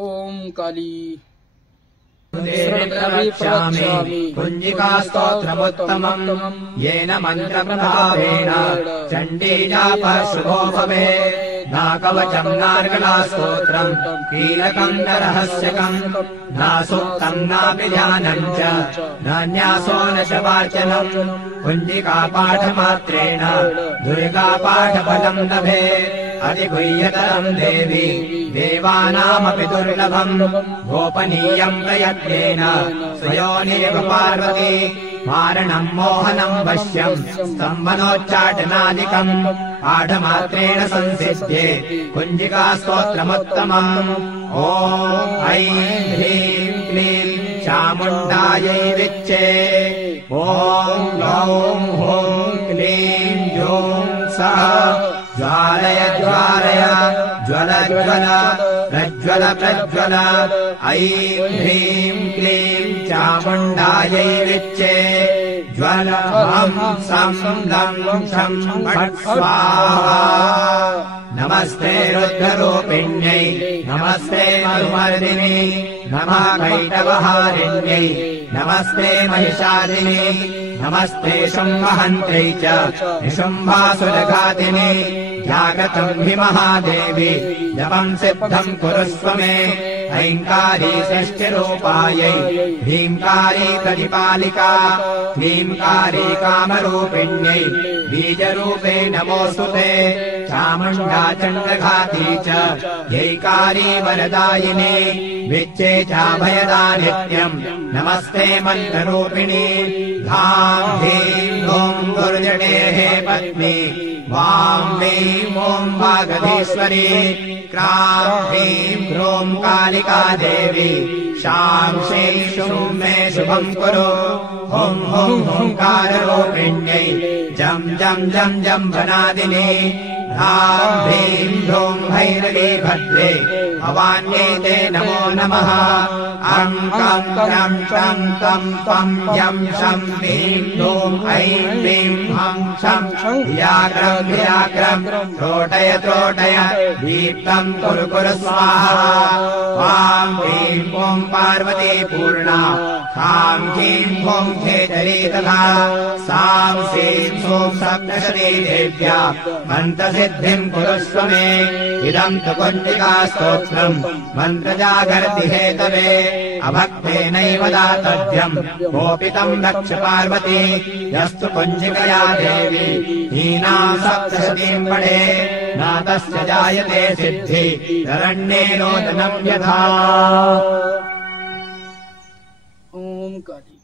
ओम काली प्रवक्ष्यामि कुञ्जिकास्तोत्रमुत्तमम् येन मन्त्रप्रभावेण चण्डीजापः शुभो भवेत् नाकवचम् नार्गलास्तोत्रम् कीलकम् न रहस्यकम् नासूक्तम् नापि ध्यानम् च न न्यासो न शवाचनम् कुञ्जिकापाठमात्रेण दुर्गापाठफलम् लभेत् अतिगुह्यतरम् देवी देवानामपि दुर्लभम् गोपनीयम् प्रयत्नेन स्वयोनिरिव पार्वती मारणम् मोहनम् वश्यम् स्तम्भनोच्चाटनादिकम् पाठमात्रेण संसिद्ध्ये कुञ्जिकास्तोत्रमुत्तमम् ॐ ऐं ह्रीं क्लीं चामुण्डायै विच्चे ॐ गौं हूं क्लीं जूं सः ज्वालय ज्वालय ज्वल ज्वल प्रज्वल प्रज्वल ऐं ह्रीं क्लीं चामुण्डायै विच्चे ज्वल हं सं लं शं फट् स्वाहा नमस्ते रुद्ररूपिण्यै नमस्ते मरुमर्दिनी नमः कैटवहारिण्यै नमस्ते महिषादिनी नमस्ते शुम्भहन्त्यै च निशुम्भासुरघातिनी ध्यागतम् हि महादेवी जपम् सिद्धम् कुरुस्व मे ऐङ्कारी षष्ठिरूपायै ह्रीङ्कारी प्रतिपालिका क्लीङ्कारी कामरूपिण्यै बीजरूपे नमोऽस्तु ते चामुण्डा चण्डघाती च ह्यैकारी वरदायिनी विच्चे चाभयदा नित्यम् नमस्ते मन्त्ररूपिणी धाम् ह्रीं ॐ दुर्जटेः पत्नी वां ह्रीं ॐ वागधीश्वरी क्रां ह्रीं ह्रूं कालिका देवी शां श्रीं शुं मे शुभम् कुरु हुं हुं हुङ्काररूपिण्यै जं जं जं जम्भनादिनी ह्रां ह्रीं ह्रूं भैरवी भद्रे भवान्यै ते नमो नमः अं कं क्रं चं तं पं यं शं ह्रीं ह्रूं ऐं ह्रीं हं शं ह्याक्रं त्रोटय त्रोटय दीप्तं कुरु कुरु स्वाहा वां ह्रीं ॐ पार्वती पूर्णा ह्रां ह्रीं ॐ खेचरी तथा सां श्रीं सों सप्तशती देव्या मन्त्रसिद्धिम् कुरुष्व मे इदम् तु कुञ्जिकास्तोत्रम् मन्त्रजागर्ति हेतवे अभक्तेनैव दातव्यम् गोपितम् रक्ष पार्वती यस्तु कुञ्जिकया देवी हीनाम् सप्तशतीम् पठे न तस्य जायते सिद्धि शरण्ये रोदनम् यथा ओम काली।